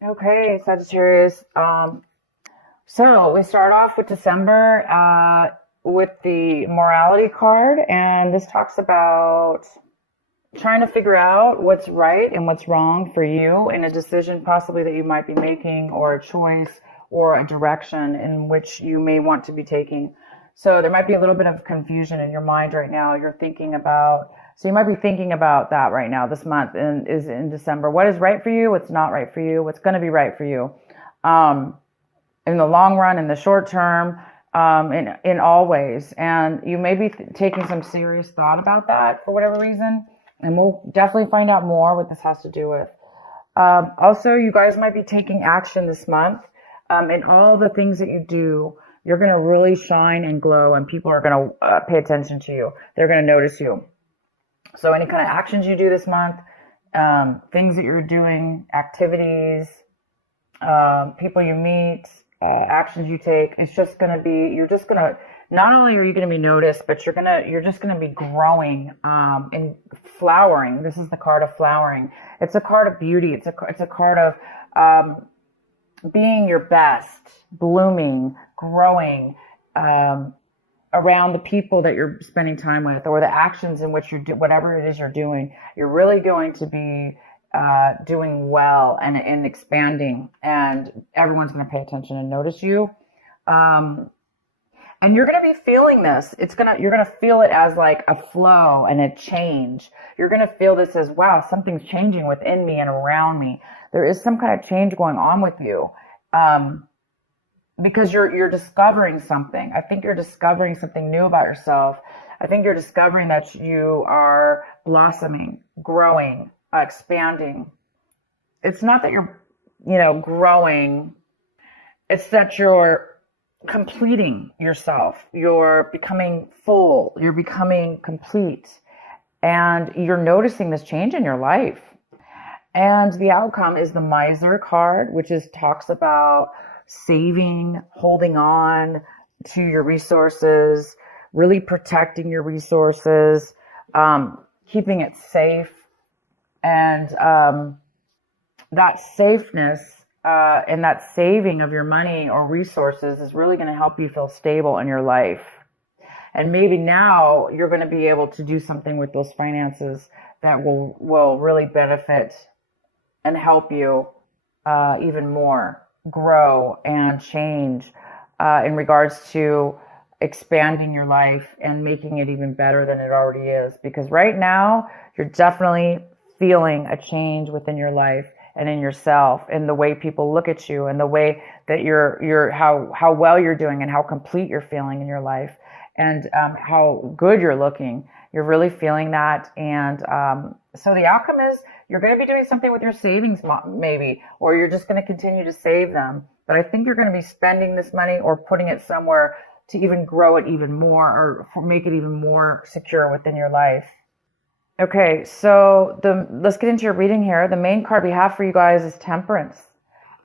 Okay, Sagittarius. So we start off with December with the morality card, and this talks about trying to figure out what's right and what's wrong for you in a decision possibly that you might be making, or a choice or a direction in which you may want to be taking. So there might be a little bit of confusion in your mind right now. So you might be thinking about that right now, this month, and is in December. What is right for you? What's not right for you? What's going to be right for you? Um, in the long run, in the short term, in all ways. And you may be taking some serious thought about that for whatever reason. And we'll definitely find out more what this has to do with. Also, you guys might be taking action this month. In all the things that you do, you're going to really shine and glow, and people are going to pay attention to you. They're going to notice you. So any kind of actions you do this month, things that you're doing, activities, people you meet, actions you take, it's just going to be, you're just going to, not only are you going to be noticed, but you're just going to be growing, and flowering. This is the card of flowering. It's a card of beauty. It's a card of, being your best, blooming, growing, around the people that you're spending time with, or the actions in which whatever it is you're doing, you're really going to be doing well and expanding, and everyone's going to pay attention and notice you. And you're going to be feeling this. You're going to feel it as like a flow and a change. You're going to feel this as, wow, something's changing within me and around me. There is some kind of change going on with you. Because you're discovering something. I think you're discovering something new about yourself. I think you're discovering that you are blossoming, growing, expanding. It's not that you're, growing. It's that you're completing yourself. You're becoming full. You're becoming complete. And you're noticing this change in your life. And the outcome is the Miser card, which talks about saving, holding on to your resources, really protecting your resources, keeping it safe. And that safeness and that saving of your money or resources is really going to help you feel stable in your life. And maybe now you're going to be able to do something with those finances that will really benefit and help you even more grow and change in regards to expanding your life and making it even better than it already is. Because right now, you're definitely feeling a change within your life and in yourself, and the way people look at you, and the way that how well you're doing, and how complete you're feeling in your life, and how good you're looking. You're really feeling that. And so the outcome is you're going to be doing something with your savings, maybe, or you're just going to continue to save them. But I think you're going to be spending this money or putting it somewhere to even grow it even more, or make it even more secure within your life. Okay, so let's get into your reading here. The main card we have for you guys is Temperance.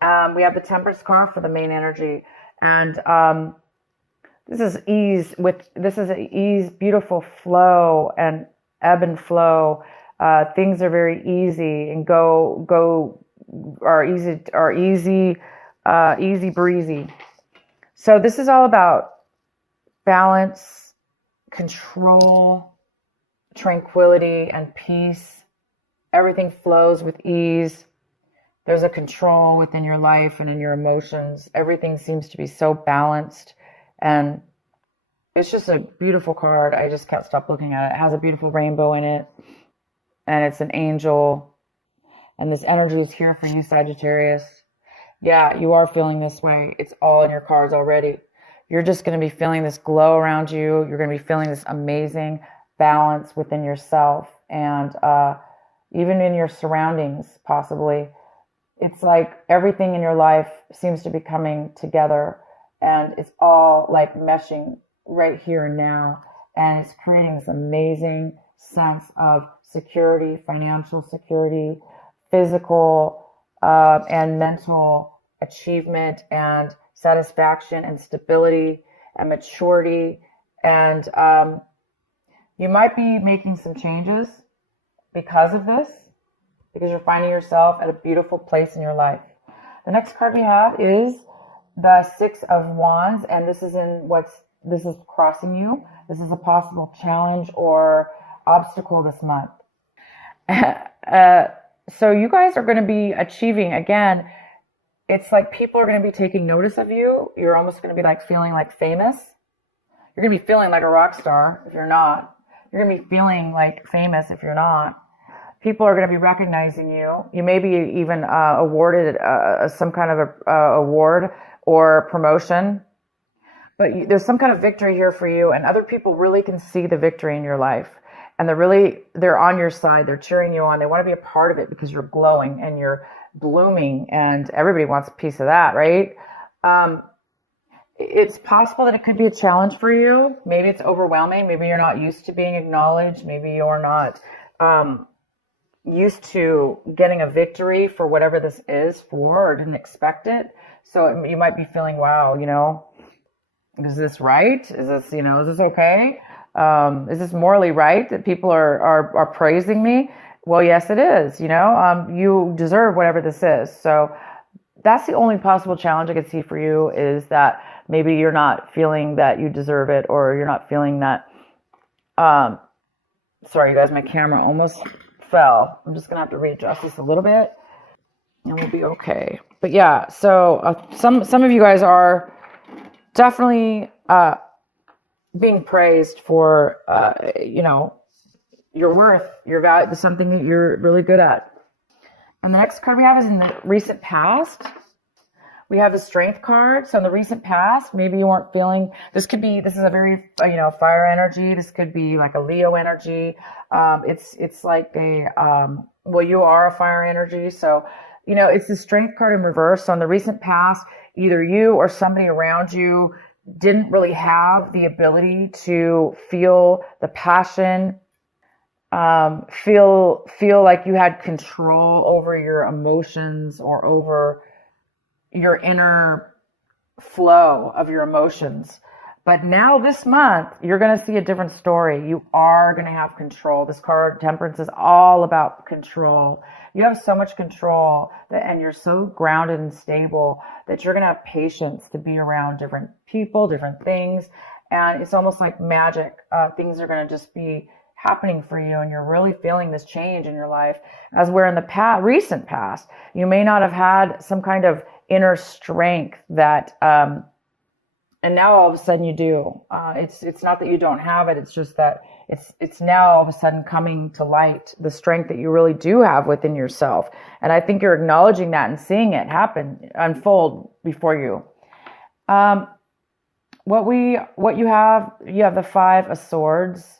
We have the Temperance card for the main energy, and this is ease. This is ease, beautiful flow and ebb and flow. Things are very easy and are easy breezy. So this is all about balance, control, tranquility, and peace. Everything flows with ease. There's a control within your life and in your emotions. Everything seems to be so balanced, and it's just a beautiful card. I just can't stop looking at it. It has a beautiful rainbow in it, and it's an angel, and this energy is here for you, Sagittarius. Yeah, you are feeling this way. It's all in your cards already. You're just going to be feeling this glow around you. You're going to be feeling this amazing balance within yourself, and even in your surroundings, possibly. It's like everything in your life seems to be coming together, and it's all like meshing right here and now, and it's creating this amazing sense of security, financial security, physical and mental achievement, and satisfaction, and stability, and maturity. And you might be making some changes because of this, because you're finding yourself at a beautiful place in your life. The next card we have is the Six of Wands, and this is crossing you. This is a possible challenge or obstacle this month. So you guys are going to be achieving, again, it's like people are going to be taking notice of you. You're almost going to be like feeling like famous. You're going to be feeling like a rock star if you're not. You're going to be feeling like famous if you're not. People are going to be recognizing you. You may be even awarded some kind of award or promotion. But there's some kind of victory here for you, and other people really can see the victory in your life. And they're on your side. They're cheering you on. They want to be a part of it because you're glowing and you're blooming, and everybody wants a piece of that, right? It's possible that it could be a challenge for you. Maybe it's overwhelming. Maybe you're not used to being acknowledged. Maybe you're not used to getting a victory for whatever this is for, or didn't expect it. So you might be feeling, wow, is this right? Is this, is this okay? Is this morally right that people are praising me? Well, yes, it is. You deserve whatever this is. So that's the only possible challenge I could see for you, is that maybe you're not feeling that you deserve it, or you're not feeling that. Sorry, you guys, my camera almost fell. I'm just gonna have to readjust this a little bit, and we'll be okay. But yeah, so some of you guys are definitely being praised for your worth, your value, something that you're really good at. And the next card we have is in the recent past. We have the Strength card. So in the recent past, maybe you weren't feeling, this is a very, fire energy. This could be like a Leo energy. It's like you are a fire energy. So, it's the Strength card in reverse. So in the recent past, either you or somebody around you didn't really have the ability to feel the passion, feel like you had control over your emotions or over your inner flow of your emotions. But now this month, you're going to see a different story. You are going to have control. This card, Temperance, is all about control. You have so much control and you're so grounded and stable that you're going to have patience to be around different people, different things. And it's almost like magic. Things are going to just be happening for you, and you're really feeling this change in your life. As where in the recent past, you may not have had some kind of inner strength that, and now all of a sudden you do. It's not that you don't have it. It's just that it's now all of a sudden coming to light, the strength that you really do have within yourself. And I think you're acknowledging that and seeing it unfold before you. What you have the Five of Swords.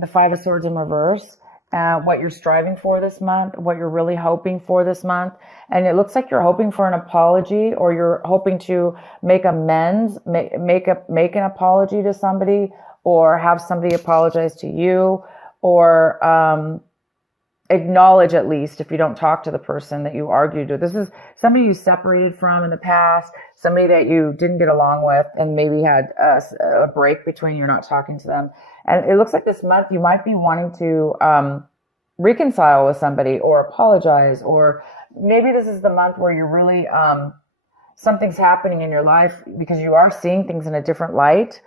The Five of Swords in reverse, what you're striving for this month, what you're really hoping for this month. And it looks like you're hoping for an apology, or you're hoping to make amends, make an apology to somebody, or have somebody apologize to you, or acknowledge, at least, if you don't talk to the person that you argued with. This is somebody you separated from in the past, somebody that you didn't get along with, and maybe had a break between you, not talking to them. And it looks like this month you might be wanting to reconcile with somebody or apologize, or maybe this is the month where you're really, something's happening in your life because you are seeing things in a different light.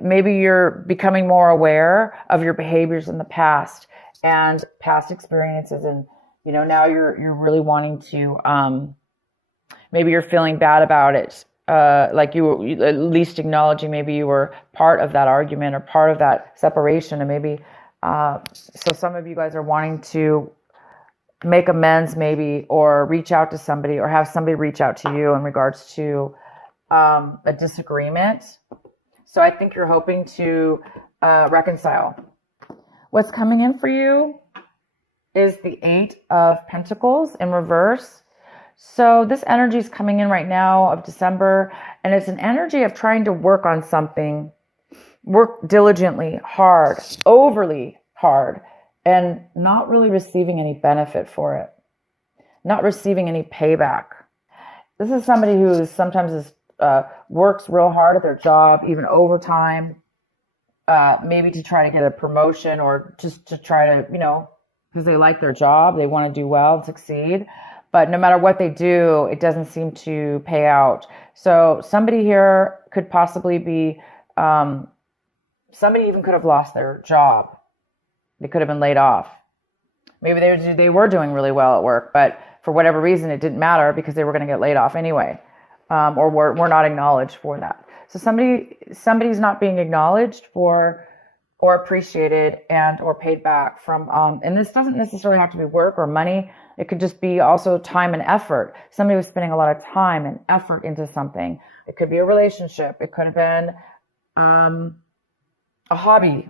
Maybe you're becoming more aware of your behaviors in the past and past experiences, and now you're really wanting to, maybe you're feeling bad about it, like you were at least acknowledging maybe you were part of that argument or part of that separation. And maybe so some of you guys are wanting to make amends, maybe, or reach out to somebody, or have somebody reach out to you in regards to a disagreement. So I think you're hoping to reconcile. What's coming in for you is the Eight of Pentacles in reverse. So this energy is coming in right now of December, and it's an energy of trying to work on something, work diligently, hard, overly hard, and not really receiving any benefit for it, not receiving any payback. This is somebody who sometimes works real hard at their job, even overtime, maybe to try to get a promotion, or just to try to, because they like their job, they want to do well and succeed. but no matter what they do, it doesn't seem to pay out. So somebody here could possibly be, somebody even could have lost their job. They could have been laid off. Maybe they were doing really well at work, but for whatever reason, it didn't matter because they were going to get laid off anyway, or were not acknowledged for that. So somebody's not being acknowledged for or appreciated and or paid back from, and this doesn't necessarily have to be work or money. It could just be also time and effort. Somebody was spending a lot of time and effort into something. It could be a relationship. It could have been a hobby,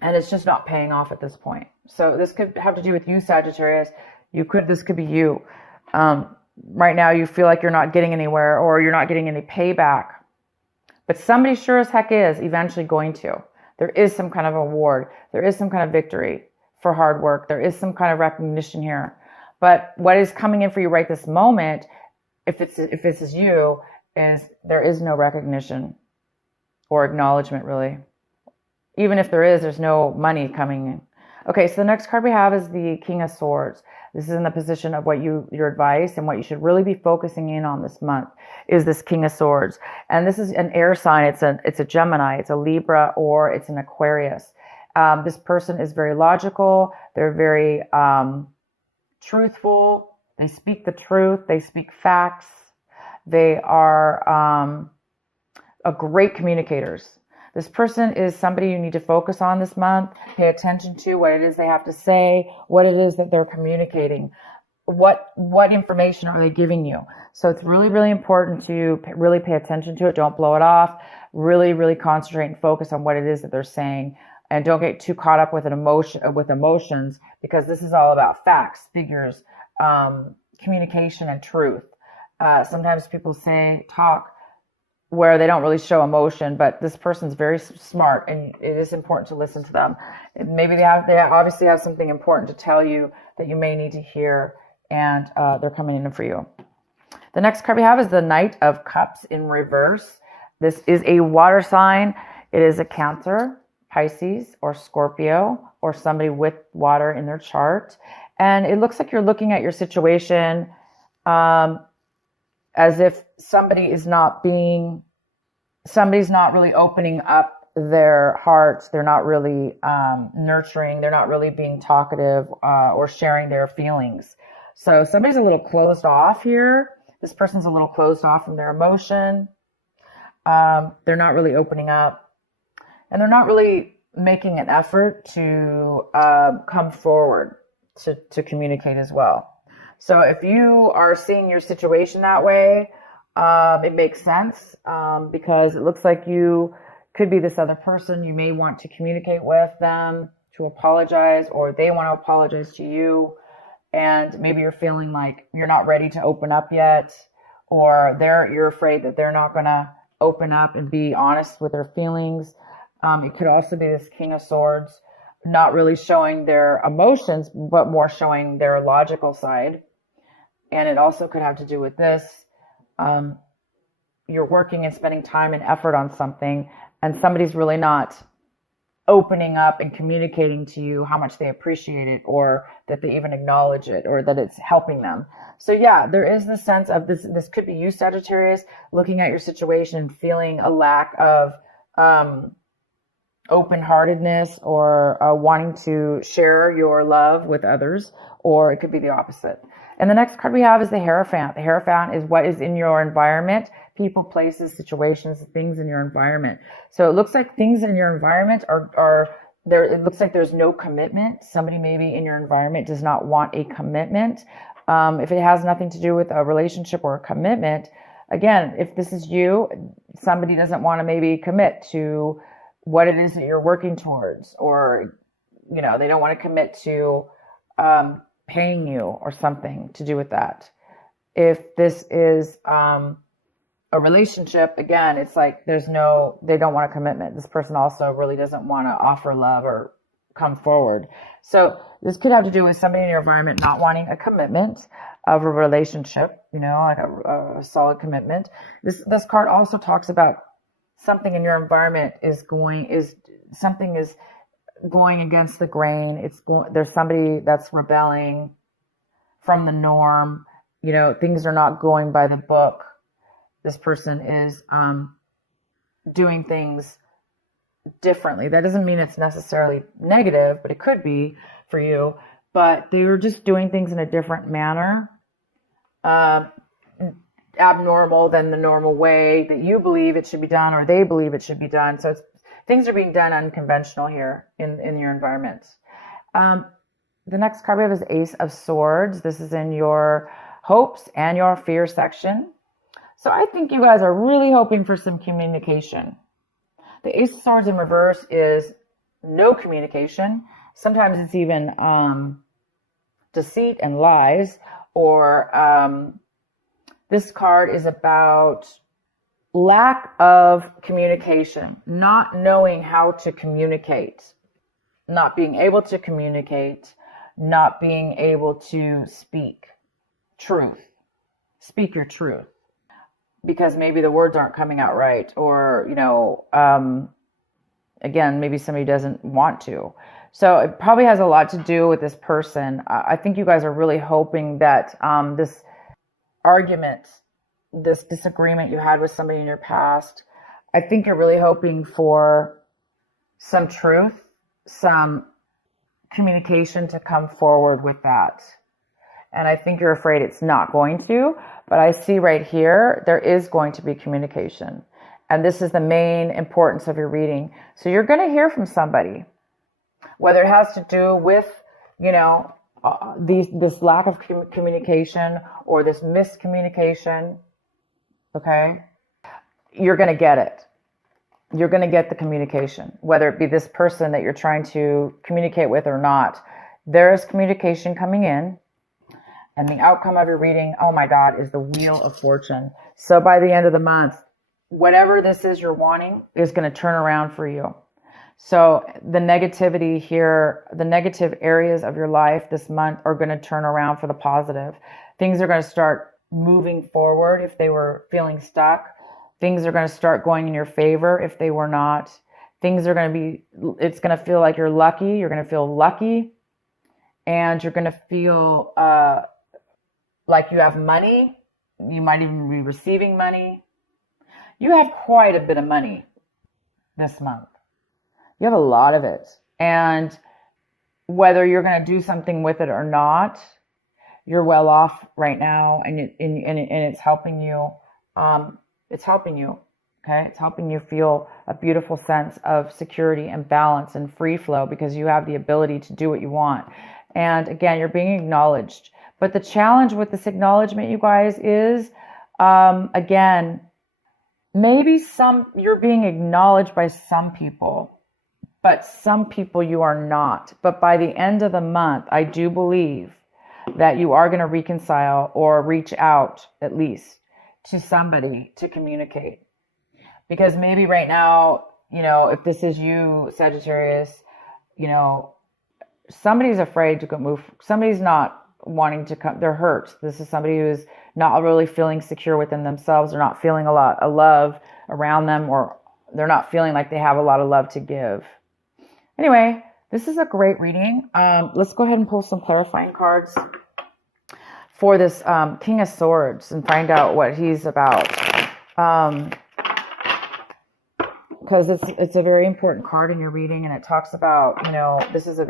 and it's just not paying off at this point. So this could have to do with you, Sagittarius. This could be you. Right now you feel like you're not getting anywhere or you're not getting any payback, but somebody sure as heck is eventually going to. There is some kind of award. There is some kind of victory for hard work. There is some kind of recognition here. But what is coming in for you right this moment, if this is you, is there is no recognition or acknowledgement, really. Even if there is, there's no money coming in. Okay, so the next card we have is the King of Swords. This is in the position of what your advice and what you should really be focusing in on this month is this King of Swords. And this is an air sign. It's a Gemini, it's a Libra, or it's an Aquarius. This person is very logical. They're very truthful. They speak the truth. They speak facts. They are great communicators. This person is somebody you need to focus on this month. Pay attention to what it is they have to say, what it is that they're communicating, what information are they giving you. So it's really, really important to really pay attention to it. Don't blow it off. Really, really concentrate and focus on what it is that they're saying. And don't get too caught up with emotions, because this is all about facts, figures, communication, and truth. Sometimes people talk where they don't really show emotion, but this person's very smart, and it is important to listen to them. Maybe they obviously have something important to tell you that you may need to hear, and they're coming in for you. The next card we have is the Knight of Cups in reverse. This is a water sign. It is a Cancer, Pisces, or Scorpio, or somebody with water in their chart. And it looks like you're looking at your situation as if somebody's not really opening up their hearts. They're not really nurturing. They're not really being talkative or sharing their feelings. So somebody's a little closed off here. This person's a little closed off from their emotion. They're not really opening up, and they're not really making an effort to come forward to communicate as well. So if you are seeing your situation that way, it makes sense because it looks like you could be this other person. You may want to communicate with them to apologize, or they want to apologize to you. And maybe you're feeling like you're not ready to open up yet, or you're afraid that they're not going to open up and be honest with their feelings. It could also be this King of Swords, not really showing their emotions, but more showing their logical side. And it also could have to do with this. You're working and spending time and effort on something, and somebody's really not opening up and communicating to you how much they appreciate it, or that they even acknowledge it, or that it's helping them. So yeah, there is the sense of this. This could be you, Sagittarius, looking at your situation and feeling a lack of open-heartedness or wanting to share your love with others, or it could be the opposite. And the next card we have is the Hierophant. The Hierophant is what is in your environment, people, places, situations, things in your environment. So it looks like things in your environment are there. It looks like there's no commitment. Somebody maybe in your environment does not want a commitment. If it has nothing to do with a relationship or a commitment, again, if this is you, somebody doesn't want to maybe commit to what it is that you're working towards, or, they don't want to commit to paying you or something to do with that. If this is a relationship, again, it's like they don't want a commitment. This person also really doesn't want to offer love or come forward. So this could have to do with somebody in your environment not wanting a commitment of a relationship, like a solid commitment. This card also talks about something in your environment is going against the grain. There's somebody that's rebelling from the norm. You know, things are not going by the book. This person is doing things differently. That doesn't mean it's necessarily negative, but it could be for you. But they were just doing things in a different manner, abnormal than the normal way that you believe it should be done or they believe it should be done. So things are being done unconventional here in your environment. The next card we have is Ace of Swords. This is in your hopes and your fear section. So I think you guys are really hoping for some communication. The Ace of Swords in reverse is no communication. Sometimes it's even deceit and lies, or this card is about lack of communication, not knowing how to communicate, not being able to communicate, not being able to speak truth. Speak your truth. Because maybe the words aren't coming out right, or, you know, again, maybe somebody doesn't want to. So it probably has a lot to do with this person. I think you guys are really hoping that this argument, this disagreement you had with somebody in your past, I think you're really hoping for some truth, some communication to come forward with that. And I think you're afraid it's not going to, but I see right here, there is going to be communication. And this is the main importance of your reading. So you're going to hear from somebody, whether it has to do with, you know, this lack of communication or this miscommunication. Okay. You're going to get it. You're going to get the communication, whether it be this person that you're trying to communicate with or not. There is communication coming in. And the outcome of your reading, oh my God, is the Wheel of Fortune. So by the end of the month, whatever this is you're wanting is going to turn around for you. So the negativity here, the negative areas of your life this month are going to turn around for the positive. Things are going to start moving forward if they were feeling stuck. Things are going to start going in your favor if they were not. Things are going to be, it's going to feel like you're lucky. You're going to feel lucky. And you're going to feel like you have money. You might even be receiving money. You have quite a bit of money this month. You have a lot of it. And whether you're going to do something with it or not, you're well off right now, and it's helping you. It's helping you. Okay. It's helping you feel a beautiful sense of security and balance and free flow because you have the ability to do what you want. And again, you're being acknowledged. But the challenge with this acknowledgement, you guys, is, again, maybe you're being acknowledged by some people, but some people you are not. But by the end of the month, I do believe that you are going to reconcile or reach out, at least, to somebody to communicate. Because maybe right now, you know, if this is you, Sagittarius, you know, somebody's afraid to go move. Somebody's not wanting to come. They're hurt. This is somebody who's not really feeling secure within themselves. They're not feeling a lot of love around them, or they're not feeling like they have a lot of love to give. Anyway, this is a great reading. Let's go ahead and pull some clarifying cards for this King of Swords and find out what he's about. Because it's a very important card in your reading, and it talks about, you know, this is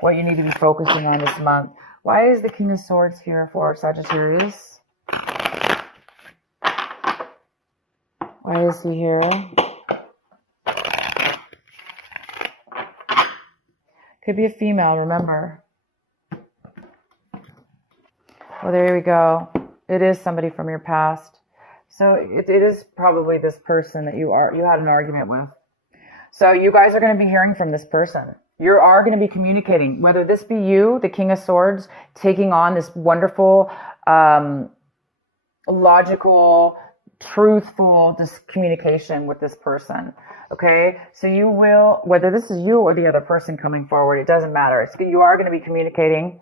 what you need to be focusing on this month. Why is the King of Swords here for Sagittarius? Why is he here? Could be a female, remember. Well, there we go. It is somebody from your past. So it is probably this person that you had an argument with. So you guys are going to be hearing from this person. You are going to be communicating, whether this be you, the King of Swords, taking on this wonderful, logical, truthful communication with this person. Okay. So you will, whether this is you or the other person coming forward, it doesn't matter. You are going to be communicating,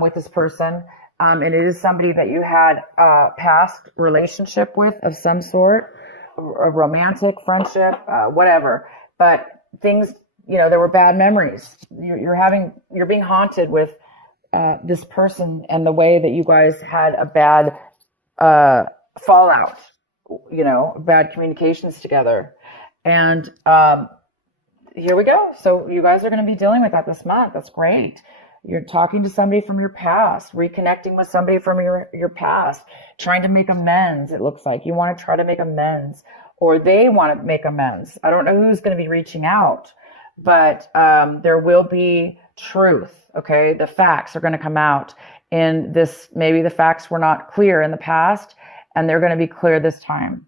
with this person. And it is somebody that you had a past relationship with of some sort, a romantic friendship, whatever. But things, you know, there were bad memories. You're being haunted with this person and the way that you guys had a bad fallout, bad communications together. And here we go. So you guys are going to be dealing with that this month. That's great. You're talking to somebody from your past, reconnecting with somebody from your past, trying to make amends. It looks like you want to try to make amends, or they want to make amends. I don't know who's going to be reaching out, but there will be truth. Okay. The facts are going to come out in this. Maybe the facts were not clear in the past, and they're going to be clear this time.